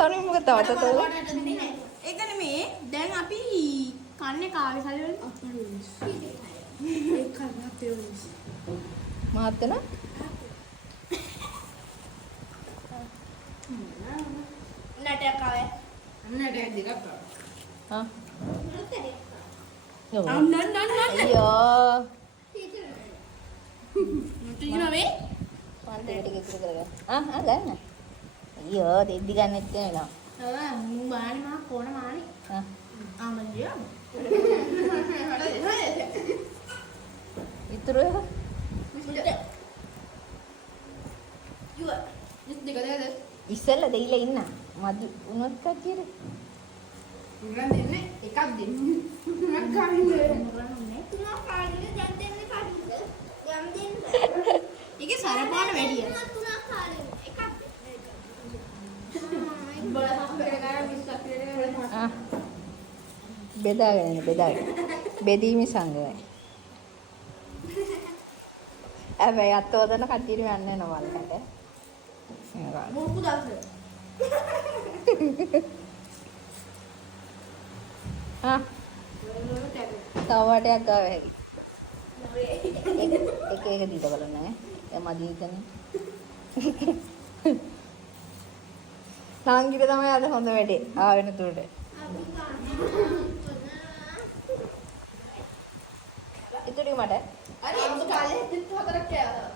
සනු මොකද තවටද? ඒක නෙමෙයි. දැන් අපි කන්නේ කාගේ සල්ලි වලින්? ඒක කන්න අපේ වලින්. මාත්තන? නටයක් ආවේ. නටයක් දෙකක් ආවා. හා. නන්න අයියෝ. තියෙනවා මේ? මන්ට ටික ඉතුරු කරගන්න. ගන්න. අයියෝ දෙද්දි ගන්නෙත් වෙනවා. මූ බානේ මා කොන මානේ. ආමලිය. ඉතුරු ඒවා? යුව. දෙකද? ඉස්සෙල්ලා දෙයිලා ඉන්න. මදි උනොත් කච්චිරේ. උරන් දෙන්නේ එකක් දෙන්න. මම කන්නේ. තුනක් කාගෙන දැන් දෙන්නේ කාටද? යම් දෙන්න. ඒකේ සරපාන වැඩිය. තුනක් කාගෙන එකක් දෙන්න. බල හස්පිටල් ගාන 20ක් විතර. බෙදාගෙන ඉන්න බෙදාගෙන. බෙදීමේ සංගමයි. හැබැයි අතෝදන කච්චිරේ යන්න වෙනවා වලකට. මොකද දාන්න? තව වටයක් ගාව හැකි. එක දීලා බලන්න ඈ. දැන් මදි හිතන්නේ. නාංගිට තමයි අද හොඳ වැඩේ. ආවෙන තුරට. ඉතුරු මට. අර අමුතු කාලේ 74ක් කෑවා.